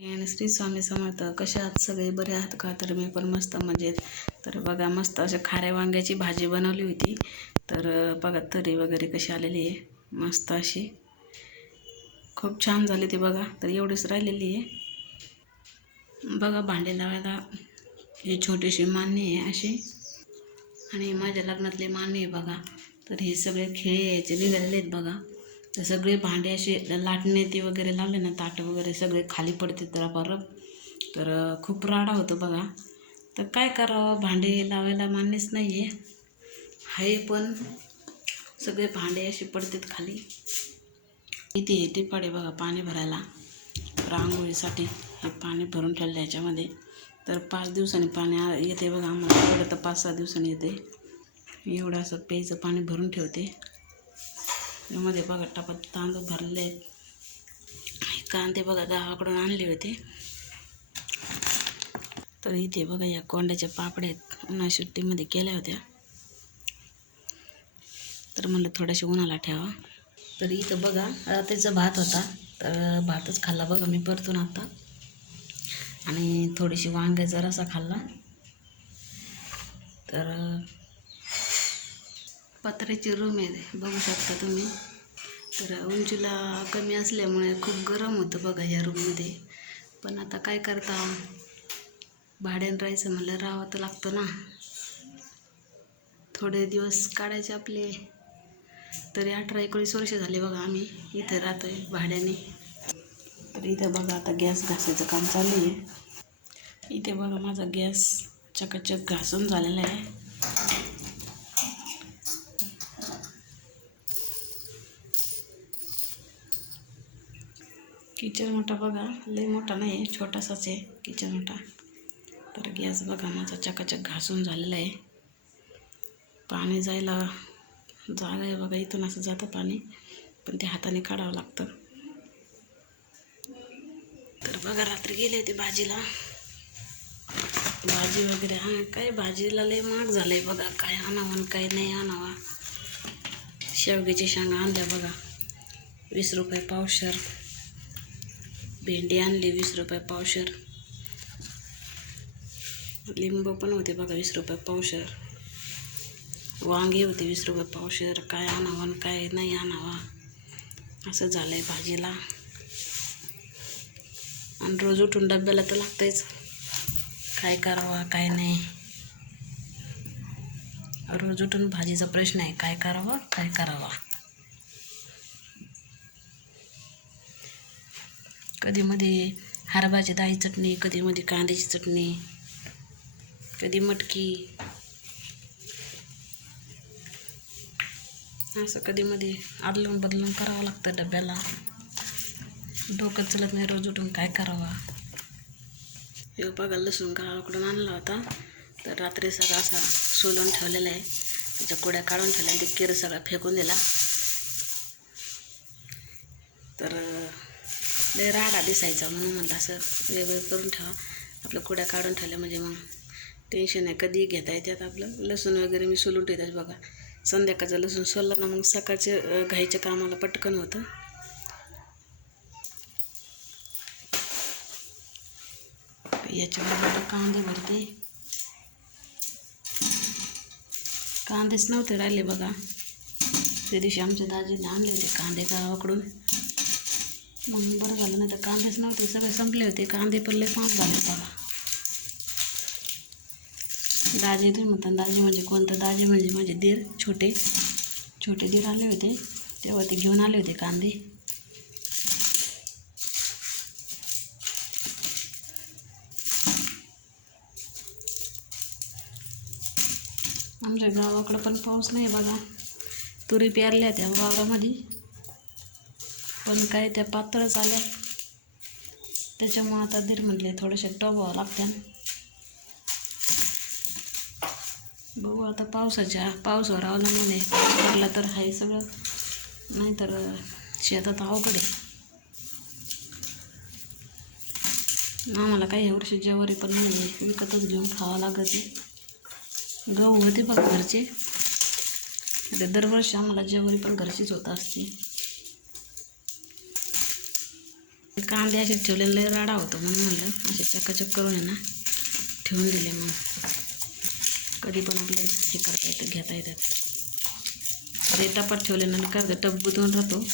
आणि श्री स्वामी समर्थ कसे आहात सगळे? बरे आहात का? तर मी पण मस्त मजेत. तर बघा मस्त अशा खाऱ्या वांग्याची भाजी बनवली होती. तर बघा तरी वगैरे कशी आलेली आहे. मस्त अशी. खूप छान झाली ती बघा. तर एवढीच राहिलेली आहे. बघा भांडे लावायला ही छोटीशी मान्य आहे अशी. आणि माझ्या लग्नातले मान्य आहे बघा. तर हे सगळे खेळ यायचे निघालेले आहेत बघा. तर सगळे भांडे असे लाटणे ते वगैरे लावले ना ताट वगैरे सगळे खाली पडते तर परत तर खूप राडा होतो बघा. तर काय करावं? भांडे लावायला मान्यच नाही आहे आहे पण सगळे भांडे असे पडतात खाली. इथे हे टिपाड आहे बघा पाणी भरायला. रांगोळीसाठी हे पाणी भरून ठेवलं याच्यामध्ये. तर पाच दिवसांनी पाणी येते बघा आम्हाला. एवढं तर पाच सहा दिवसांनी येते. एवढं असं प्यायचं पाणी भरून ठेवते. त्यामध्ये बघा टपात तांदूळ भरले आहेत कांदे बघा गावाकडून आणले होते. तर इथे बघा या कोंड्याच्या पापड्या आहेत. उन्हा सुट्टीमध्ये केल्या होत्या. तर म्हणलं थोड्याशा उन्हाला ठेवा. तर इथं बघा रात्रीचा भात होता. तर भातच खाल्ला बघा मी परतून आता. आणि थोडीशी वांग्याचा रसा खाल्ला. तर पत्र्याची रूम आहे बघू शकता तुम्ही. तर उंचीला कमी असल्यामुळे खूप गरम होतं बघा ह्या रूममध्ये पण आता काय करता? भाड्यानं राहायचं म्हणलं राहावं तर लागतं ना. थोडे दिवस काढायचे आपले. तरी अठरा एकोणीस वर्ष झाले बघा आम्ही इथं राहतोय भाड्याने. तर इथं बघा आता गॅस घासायचं काम चालू आहे. इथे बघा माझा गॅस चकाचक घासून झालेला आहे. किचन मोठा बघा लई मोठा नाही आहे छोटासाच आहे किचन मोठा. तर गॅस बघा माझा चकाचक घासून झालेला आहे. पाणी जायला जागा आहे बघा इथून असं जातं पाणी पण ते हाताने काढावं लागतं. तर बघा रात्री गेले होते भाजीला. भाजी वगैरे हां काय भाजीला लय महाग झालंय बघा काय आणावं आणि काय नाही आणावा. शेवग्याची शेंगा आणल्या बघा वीस रुपये पावशर. भेंडी आणली वीस रुपये पावशर. लिंबू पण होते बघा वीस रुपये पावशर. वांगे होते वीस रुपये पावशर. काय आणावं आणि काय नाही आणावा. असं झालं आहे भाजीला. आणि रोज उठून डब्याला तर लागतंच काय करावा काय नाही. रोज उठून भाजीचा प्रश्न आहे काय करावा काय करावा. कधी मध्ये हरभाची दाही चटणी कधी मध्ये कांद्याची चटणी कधी मटकी. असं कधी मध्ये आदलून बदलून करावं लागतं डब्याला. डोकं चलत नाही रोज उठून काय करावा. हे बघा लसूण गावाकडून आणला होता. तर रात्री सगळा असा सोलून ठेवलेला आहे. त्याच्या कुड्या काढून ठेवल्या ते केर सगळा फेकून दिला. तर लय राडा दिसायचा म्हणून म्हटलं असं वेगळं करून ठेवा. आपलं कुड्या काढून ठेवल्या म्हणजे मग टेन्शन नाही. कधी घेता येतात आपलं. लसूण वगैरे मी सोलून ठेवतात बघा. संध्याकाळचं लसूण सोललं ना मग सकाळचे अं, घाईच्या कामाला पटकन होतं. याच्यामध्ये कांदे भरते. कांदेच नव्हते राहिले बघा. त्या दिवशी आमच्या दाजीने आणले होते कांदे गावाकडून. म्हणून बरं झालं नाही तर कांदेच नव्हते सगळे संपले होते. कांदे पण लय पाच झाले त्याला दाजे तुम्ही म्हणतात दाजे म्हणजे कोणतं? दाजे म्हणजे माझे दीर छोटे. छोटे दीर आले होते तेव्हा ते घेऊन आले होते कांदे. आमच्या गावाकडं पण पाऊस नाही बघा. तुरी पेरल्या त्या वावरामध्ये. पण काय त्या पातळच आल्या त्याच्यामुळं आता धीर म्हटले थोडेसे टोबावं लागत्या बघू आता पावसाच्या पावसावर अवलंबून आहे. पाऊस पडला तर आहे सगळं. नाहीतर शेतात अवघड आहे. आम्हाला काही वर्षी ज्वारी पण नाही आहे विकतच घेऊन खावं लागत गहू होते बघ घरचे. दरवर्षी आम्हाला ज्वारी पण घरचीच होत असते. कांदे असे ठेवलेले लय राडा होतो म्हणून म्हणलं असे चकाचक करून आहे ना ठेवून दिले मग. कधी पण आपले हे करता येतं घेता येतात. ते टपात ठेवले ना का टप गुतवून राहतो.